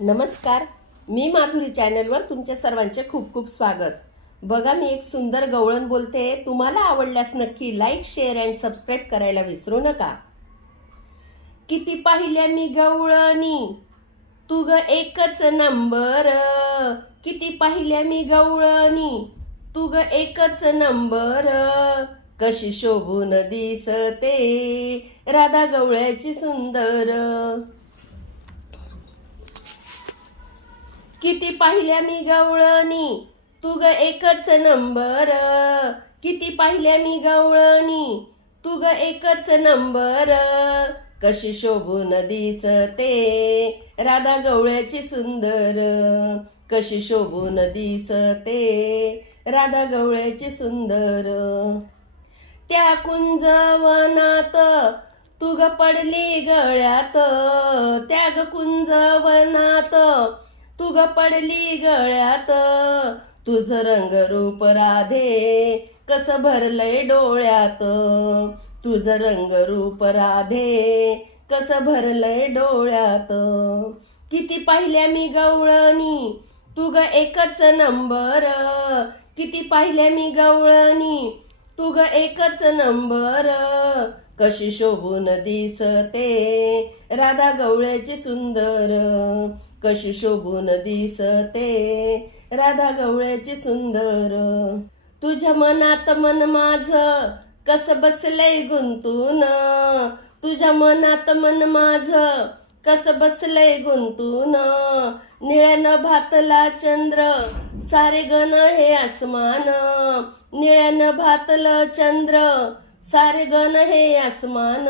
नमस्कार मी माधुरी चॅनलवर तुमच्या सर्वांचे खूप खूप स्वागत. बघा मी एक सुंदर गवळण बोलते. तुम्हाला आवडल्यास नक्की लाईक शेअर अँड सबस्क्राईब करायला विसरू नका. किती पाहिल्या मी गवळणी? तू ग एकच नंबर. किती पाहिल्या मी गवळणी? तू ग एकच नंबर. कशी शोभून दिसते राधा गवळ्याची सुंदर. किती पाहिल्या मी गवळणी? तू ग एकच नंबर. किती पाहिल्या मी गवळणी? तू ग एकच नंबर. कशी शोभून दिसते राधा गवळ्याची सुंदर. कशी शोभून दिसते राधा गवळ्याची सुंदर. त्या कुंजवनात तू ग पडली गळ्यात. त्या ग कुंजवनात तू ग पडली गळ्यात. तुझ रंग रूप राधे कस भरलंय डोळ्यात. तुझ रंग रूप राधे कस भरलंय डोळ्यात. किती पाहिल्या मी गवळणी तू ग एकच नंबर. किती पाहिल्या मी गवळणी तू ग एकच नंबर. कशी शोभून दिसते राधा गवळ्याची सुंदर. कशी शोभून दिसते? राधा गवळ्याची सुंदर. तुझ्या मनात मन माझ कस बसलंय गुंतून? तुझ्या मनात मन माझ कस बसलंय गुंतून? निळ्यानं भातला चंद्र सारे गण हे आसमान. निळ्यानं भातलं चंद्र सारे गण हे आसमान.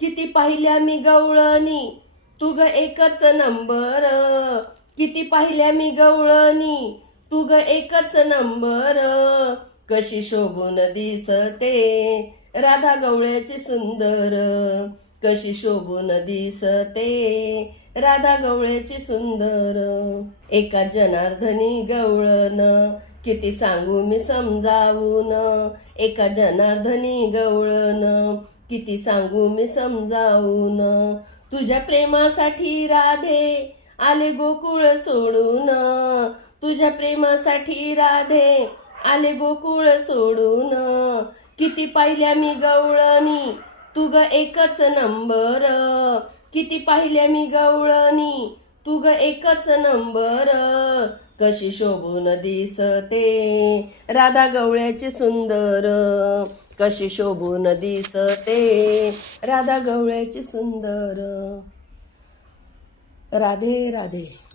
किती पाहिल्या मी गवळणी तू ग एकच नंबर किती पाहिल्या मी गवळणी? तू ग एकच नंबर कशी शोभून दिसते? राधा गवळ्याची सुंदर कशी शोभून दिसते? राधा गवळ्याची सुंदर एका जनार्दनी गवळण किती सांगू मी समजावून? एका जनार्दनी गवळण किती सांगू मी समजावून? तुझ्या प्रेमासाठी राधे आले गोकुळ सोडून. तुझ्या प्रेमासाठी राधे आले गोकुळ सोडून. किती पाहिल्या मी गवळणी तू ग एकच नंबर. किती पाहिल्या मी गवळणी तू ग एकच नंबर. कशी शोभून दिसते राधा गवळ्याची सुंदर. कशी शोभून दिसते. राधा गवळ्याची सुंदर. राधे राधे.